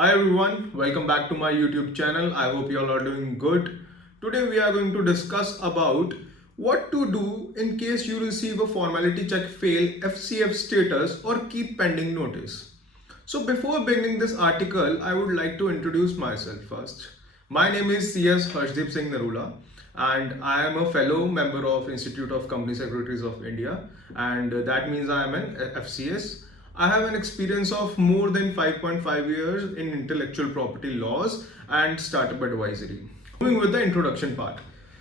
Hi everyone, welcome back to my YouTube channel. I hope you all are doing good. Today we are going to discuss about what to do in case you receive a formality check fail, FCF status or keep pending notice. So before beginning this article, I would like to introduce myself first. My name is CS Harshdeep Singh Narula and I am a fellow member of Institute of Company Secretaries of India, and that means I am an FCS. I have an experience of more than 5.5 years in intellectual property laws and startup advisory. Moving with the introduction part.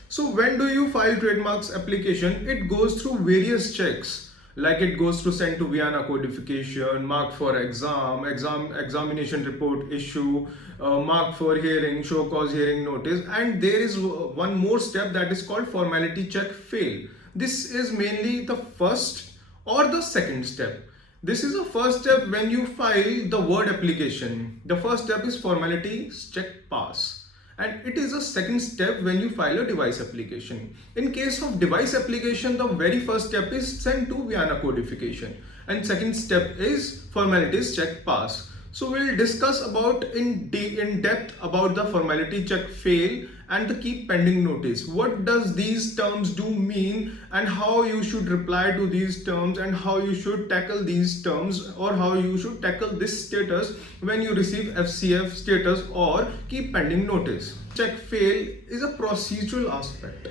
So when do you file trademarks application? It goes through various checks, like it goes to send to Vienna codification, marked for examination report issue, marked for hearing, show cause hearing notice, and there is one more step that is called formality check fail. This is mainly the first or the second step. This is the first step when you file the word application. The first step is Formalities Chk Pass, and it is a second step when you file a device application. In case of device application, the very first step is sent to Vienna codification, and second step is Formalities Chk Pass. So we'll discuss about in depth about the formality check fail and the keep pending notice. What does these terms do mean, and how you should reply to these terms, and how you should tackle these terms, or how you should tackle this status when you receive FCF status or keep pending notice. Check fail is a procedural aspect.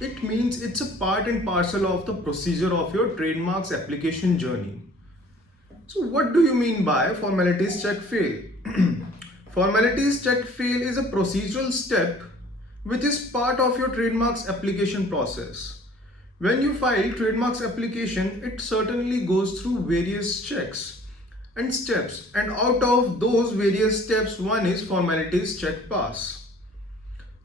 It means it's a part and parcel of the procedure of your trademarks application journey. So what do you mean by Formalities Chk Fail? Formalities Chk Fail is a procedural step which is part of your trademarks application process. When you file trademarks application, it certainly goes through various checks and steps, and out of those various steps, one is Formalities Chk Pass.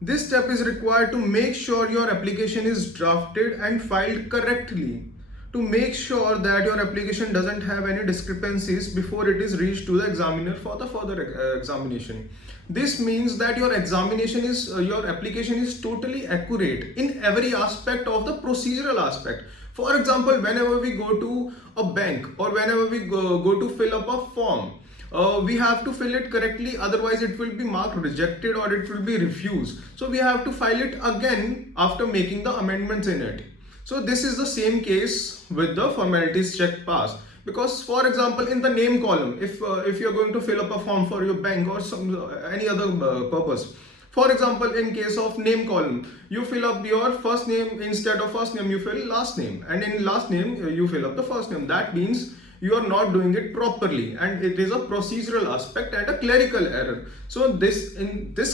This step is required to make sure your application is drafted and filed correctly, to make sure that your application doesn't have any discrepancies before it is reached to the examiner for the further examination. This means that your application is totally accurate in every aspect of the procedural aspect. For example, whenever we go to a bank or whenever we go to fill up a form, we have to fill it correctly, otherwise it will be marked rejected or it will be refused. So we have to file it again after making the amendments in it. So this is the same case with the Formalities Chk Pass, because for example in the name column, if you're going to fill up a form for your bank or any other purpose, for example in case of name column, you fill up your first name, instead of first name you fill last name, and in last name you fill up the first name. That means you are not doing it properly, and it is a procedural aspect and a clerical error. So this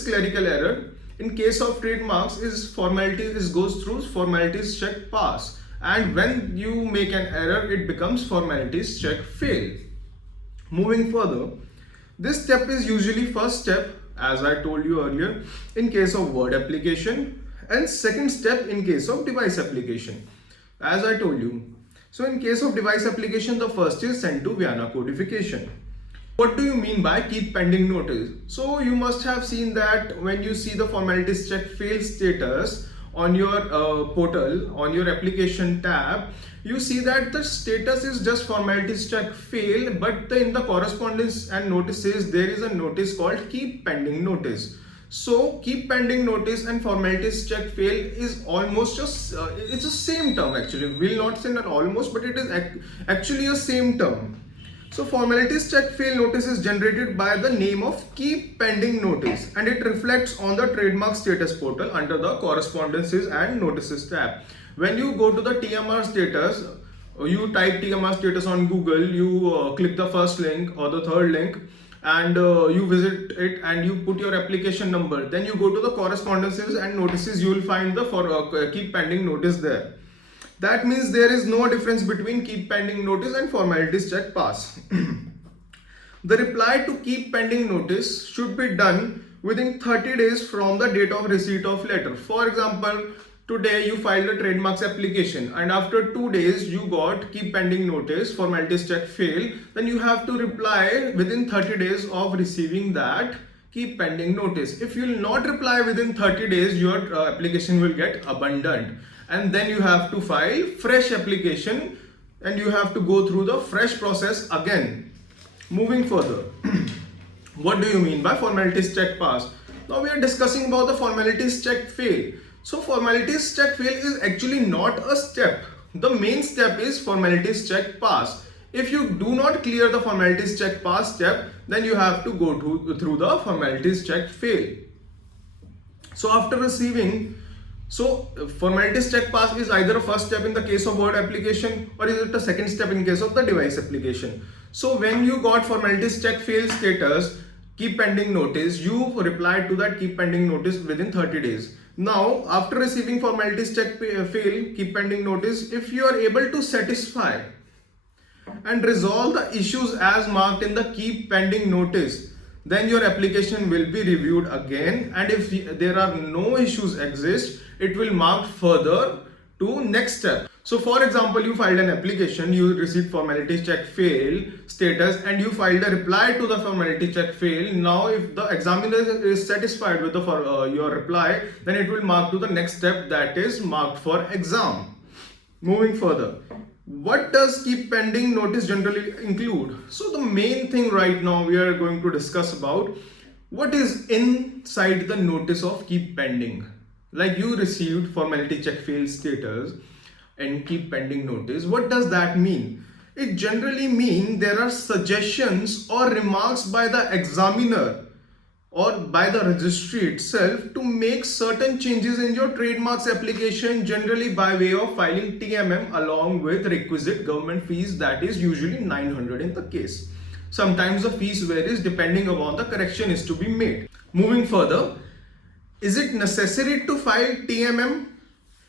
clerical error, in case of trademarks, goes through Formalities Chk Pass, and when you make an error, it becomes Formalities Chk Fail. Moving further, this step is usually first step, as I told you earlier, in case of word application, and second step in case of device application, as I told you. So in case of device application, the first is sent to Vienna codification. What do you mean by keep pending notice? So you must have seen that when you see the Formalities Chk Fail status on your portal, on your application tab, you see that the status is just Formalities Chk Fail, but in the correspondence and notices there is a notice called keep pending notice. So keep pending notice and Formalities Chk Fail is almost just it's the same term actually. We'll not say that almost, but it is actually a same term. So Formalities Chk Fail notice is generated by the name of keep pending notice, and it reflects on the trademark status portal under the correspondences and notices tab. When you go to the TMR status, you type TMR status on Google, you click the first link or the third link, and you visit it and you put your application number. Then you go to the correspondences and notices, you will find the keep pending notice there. That means there is no difference between keep pending notice and Formalities Chk Pass. The reply to keep pending notice should be done within 30 days from the date of receipt of letter. For example, today you filed a trademarks application and after 2 days you got keep pending notice, Formalities Chk Fail, then you have to reply within 30 days of receiving that keep pending notice. If you will not reply within 30 days, your application will get abandoned, and then you have to file fresh application and you have to go through the fresh process again. Moving further, What do you mean by Formalities Chk Pass? Now we are discussing about the Formalities Chk Fail. So Formalities Chk Fail is actually not a step. The main step is Formalities Chk Pass. If you do not clear the Formalities Chk Pass step, then you have to go through the Formalities Chk Fail. So after receiving, Formalities Chk Pass is either a first step in the case of word application, or is it a second step in case of the device application. So when you got Formalities Chk Fail status, keep pending notice, you replied to that keep pending notice within 30 days. Now after receiving Formalities Chk Fail, keep pending notice, if you are able to satisfy and resolve the issues as marked in the keep pending notice, then your application will be reviewed again, and if there are no issues exist, it will mark further to next step. So for example, you filed an application, you received Formalities Chk Fail status, and you filed a reply to the Formalities Chk Fail. Now if the examiner is satisfied with your reply, then it will mark to the next step, that is marked for exam. Moving further, what does keep pending notice generally include? So the main thing right now we are going to discuss about what is inside the notice of keep pending. Like you received Formalities Chk Fail status and keep pending notice. What does that mean? It generally means there are suggestions or remarks by the examiner or by the registry itself to make certain changes in your trademarks application, generally by way of filing TMM along with requisite government fees, that is usually 900 in the case. Sometimes the fees varies depending upon the correction is to be made. Moving further, is it necessary to file TMM?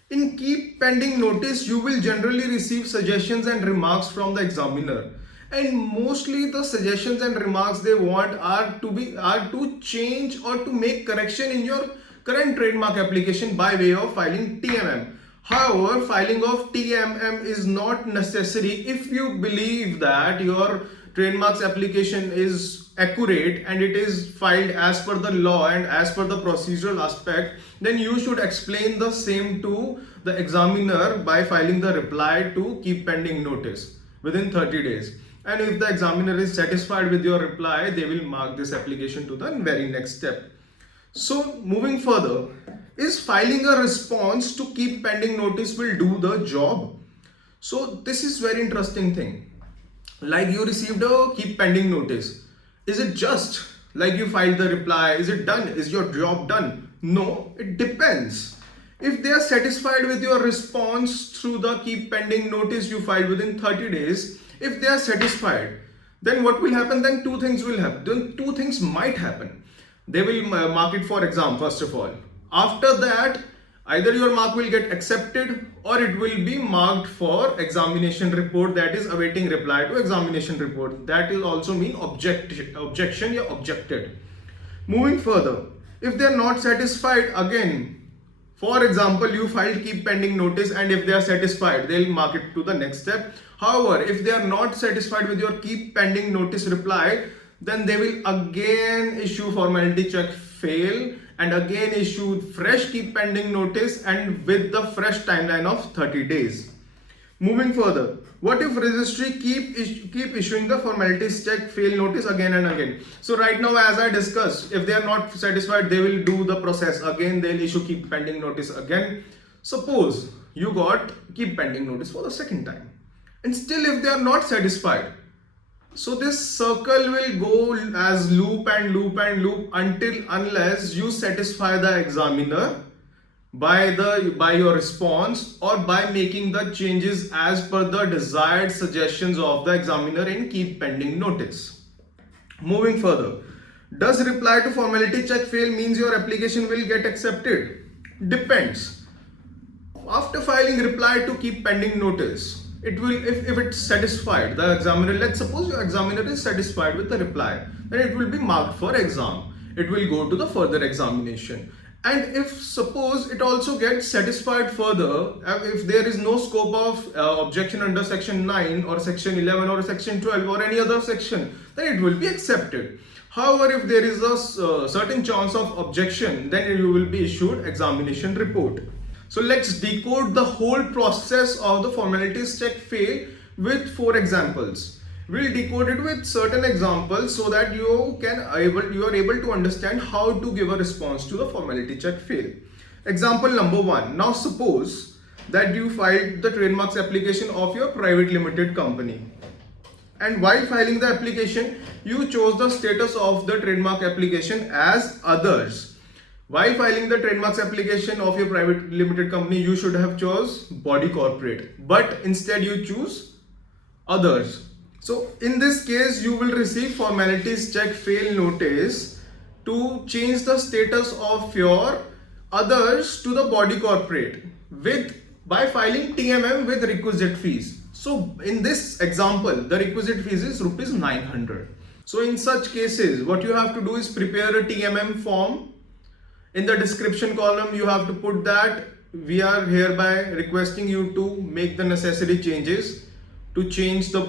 In keep pending notice, you will generally receive suggestions and remarks from the examiner. And mostly the suggestions and remarks they want are to change or to make correction in your current trademark application by way of filing TMM. However, filing of TMM is not necessary if you believe that your trademarks application is accurate and it is filed as per the law and as per the procedural aspect. Then you should explain the same to the examiner by filing the reply to keep pending notice within 30 days. And if the examiner is satisfied with your reply, they will mark this application to the very next step. So moving further, is filing a response to keep pending notice will do the job? So this is very interesting thing. Like you received a keep pending notice. Is it just like you filed the reply? Is it done? Is your job done? No, it depends. If they are satisfied with your response through the keep pending notice you filed within 30 days, if they are satisfied, then what will happen? Then two things will happen. Then two things might happen. They will mark it for exam first of all. After that, either your mark will get accepted or it will be marked for examination report, that is awaiting reply to examination report. That will also mean objection, you objected. Moving further, if they are not satisfied, again, for example, you filed keep pending notice, and if they are satisfied, they will mark it to the next step. However, if they are not satisfied with your keep pending notice reply, then they will again issue Formalities Chk Fail and again issue fresh keep pending notice, and with the fresh timeline of 30 days. Moving further, what if registry keep issuing the Formalities Chk Fail notice again and again? So right now, as I discussed, if they are not satisfied, they will do the process again. They'll issue keep pending notice again. Suppose you got keep pending notice for the second time, and still if they are not satisfied, so this circle will go as loop and loop and loop unless you satisfy the examiner by your response or by making the changes as per the desired suggestions of the examiner in keep pending notice. Moving further, does reply to Formalities Chk Fail means your application will get accepted? Depends. After filing reply to keep pending notice, it will, if it's satisfied, the examiner, let's suppose your examiner is satisfied with the reply, then it will be marked for exam. It will go to the further examination. And if suppose it also gets satisfied further, if there is no scope of objection under section 9 or section 11 or section 12 or any other section, then it will be accepted. However, if there is a certain chance of objection, then you will be issued examination report. So let's decode the whole process of the Formalities Chk Fail with 4 examples. We'll decode it with certain examples so that you are able to understand how to give a response to the formality check fail. Example number 1. Now suppose that you filed the trademarks application of your private limited company, and while filing the application you chose the status of the trademark application as others. While filing the trademarks application of your private limited company, you should have chose body corporate, but instead you choose others. So in this case you will receive formalities check fail notice to change the status of your others to the body corporate by filing TMM with requisite fees. So in this example the requisite fees is rupees 900. So in such cases what you have to do is prepare a TMM form. In the description column you have to put that we are hereby requesting you to make the necessary changes to change the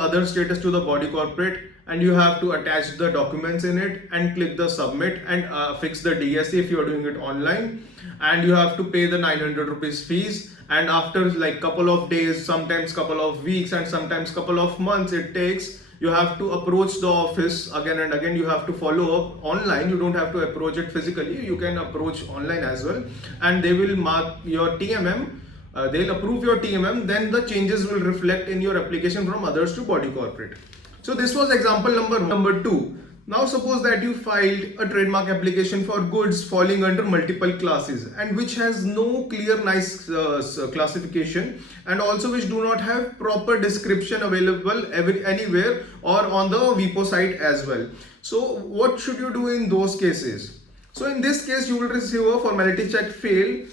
other status to the body corporate, and you have to attach the documents in it and click the submit and fix the DSA if you are doing it online, and you have to pay the 900 rupees fees. And after like couple of days, sometimes couple of weeks, and sometimes couple of months it takes, you have to approach the office again and again. You have to follow up online. You don't have to approach it physically, you can approach online as well, and they will mark your TMM. They'll approve your TMM, then the changes will reflect in your application from others to body corporate. So this was example number 2. Now suppose that you filed a trademark application for goods falling under multiple classes and which has no clear nice classification, and also which do not have proper description available anywhere or on the WIPO site as well. So what should you do in those cases? So in this case you will receive a formality check fail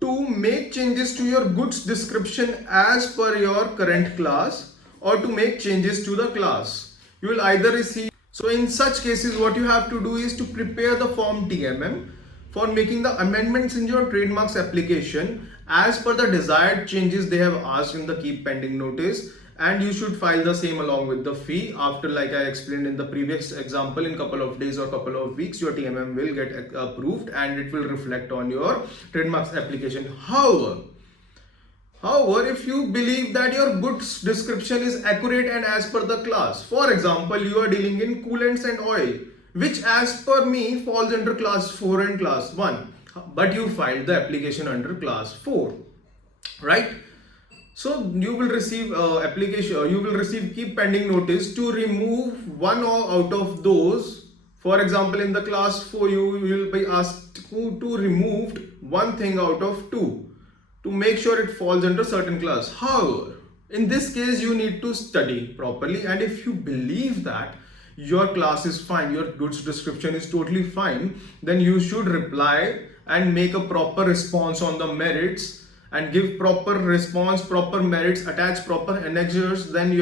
to make changes to your goods description as per your current class, or to make changes to the class. You will either receive. So in such cases what you have to do is to prepare the form TMM for making the amendments in your trademarks application as per the desired changes they have asked in the keep pending notice, and you should file the same along with the fee. After, like I explained in the previous example, in couple of days or couple of weeks your TMM will get approved and it will reflect on your trademarks application. However, if you believe that your goods description is accurate and as per the class, for example you are dealing in coolants and oil, which as per me falls under class 4 and class 1, but you filed the application under class 4, right? So you will receive you will receive keep pending notice to remove one out of those. For example, in the class 4 you will be asked to remove one thing out of 2 to make sure it falls under certain class. However, in this case you need to study properly, and if you believe that your class is fine, your goods description is totally fine, then you should reply and make a proper response on the merits and give proper response, proper merits, attach proper annexures. Then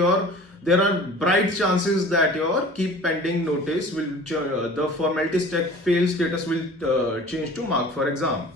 there are bright chances that your keep pending notice will the formalities check fail status will change to mark for exam.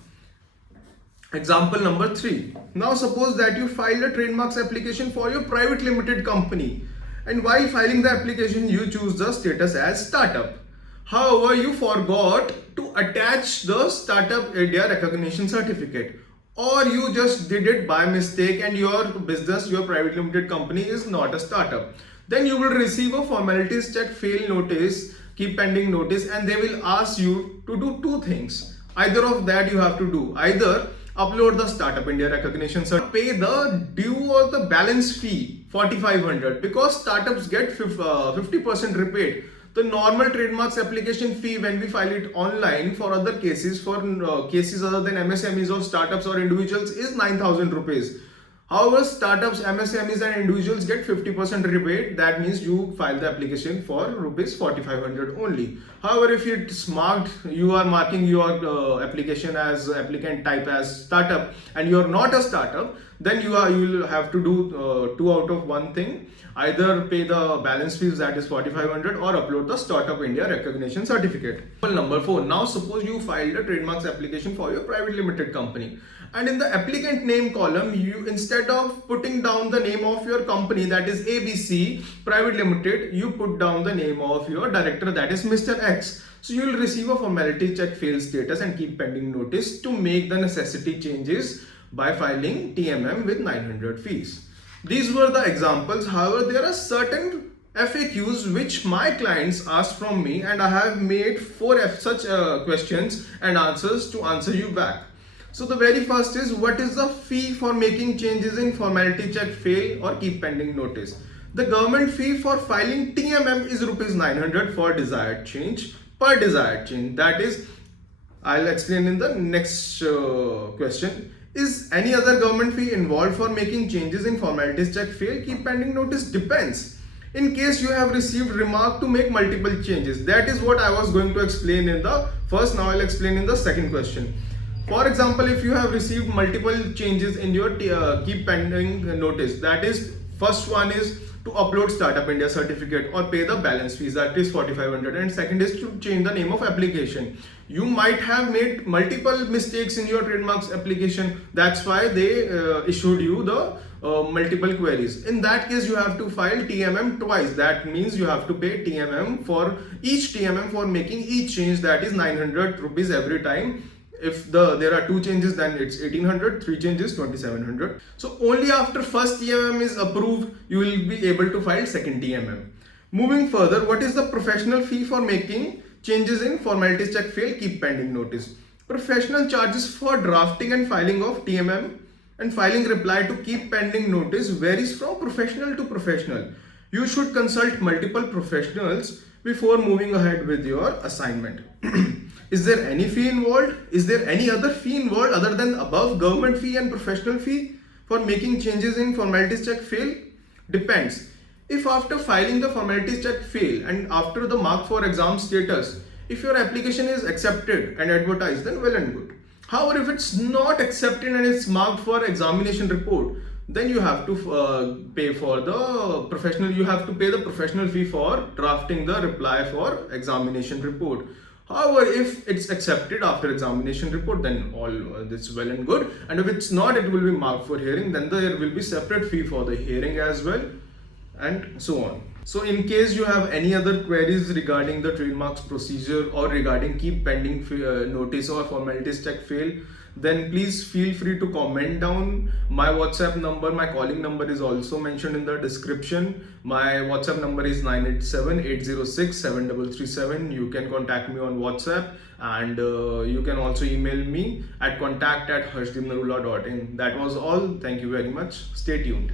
Example number 3. Now suppose that you filed a trademarks application for your private limited company, and while filing the application you choose the status as startup. However, you forgot to attach the startup India recognition certificate, or you just did it by mistake and your business, your private limited company is not a startup. Then you will receive a formalities check fail notice, keep pending notice, and they will ask you to do 2 things. Either of that you have to do. Either upload the startup India recognition certificate, pay the due or the balance fee 4500, because startups get 50% rebate. The normal trademarks application fee when we file it online for other cases, for cases other than MSMEs or startups or individuals, is 9,000 rupees. However, startups, MSMEs and individuals get 50% rebate. That means you file the application for rupees 4,500 only. However, if it's marked, you are marking your application as applicant type as startup and you are not a startup, then you will have to do 2 out of 1 thing. Either pay the balance fees, that is 4,500, or upload the Startup India recognition certificate. Number 4. Now suppose you filed a trademarks application for your private limited company, and in the applicant name column, you, instead of putting down the name of your company, that is ABC Private Limited, you put down the name of your director, that is Mr. X. So you will receive a formality check fail status and keep pending notice to make the necessity changes by filing TMM with 900 fees. These were the examples. However, there are certain FAQs which my clients asked from me, and I have made such questions and answers to answer you back. So the very first is, what is the fee for making changes in formality check fail or keep pending notice? The government fee for filing TMM is rupees 900 for desired change per desired change. That is, I'll explain in the next question. Is any other government fee involved for making changes in formalities check fail keep pending notice? Depends. In case you have received remark to make multiple changes, that is what I was going to explain in the first. Now I'll explain in the second question. For example, if you have received multiple changes in your keep pending notice, that is, first one is to upload Startup India certificate or pay the balance fees, that is 4500, and second is to change the name of application. You might have made multiple mistakes in your trademarks application, that's why they issued you the multiple queries. In that case, you have to file TMM twice. That means you have to pay TMM for each TMM for making each change, that is 900 rupees every time. If there are two changes, then it's 1800, three changes 2700. So only after first TMM is approved, you will be able to file second TMM. Moving further, what is the professional fee for making changes in formalities check fail keep pending notice? Professional charges for drafting and filing of TMM and filing reply to keep pending notice varies from professional to professional. You should consult multiple professionals before moving ahead with your assignment. Is there any fee involved? Is there any other fee involved other than above government fee and professional fee for making changes in formalities check fail? Depends. If after filing the formalities check fail and after the mark for exam status, if your application is accepted and advertised, then well and good. However, if it's not accepted and it's marked for examination report, then you have to pay for the professional. You have to pay the professional fee for drafting the reply for examination report. However, if it's accepted after examination report, then all this well and good. And if it's not, it will be marked for hearing. Then there will be separate fee for the hearing as well, and so on. So in case you have any other queries regarding the trademarks procedure or regarding keep pending notice or formalities check fail, then please feel free to comment down. My WhatsApp number, my calling number is also mentioned in the description. My WhatsApp number is 987-806-7337. You can contact me on WhatsApp, and you can also email me at contact@harshdeepnarula.in. That was all. Thank you very much. Stay tuned.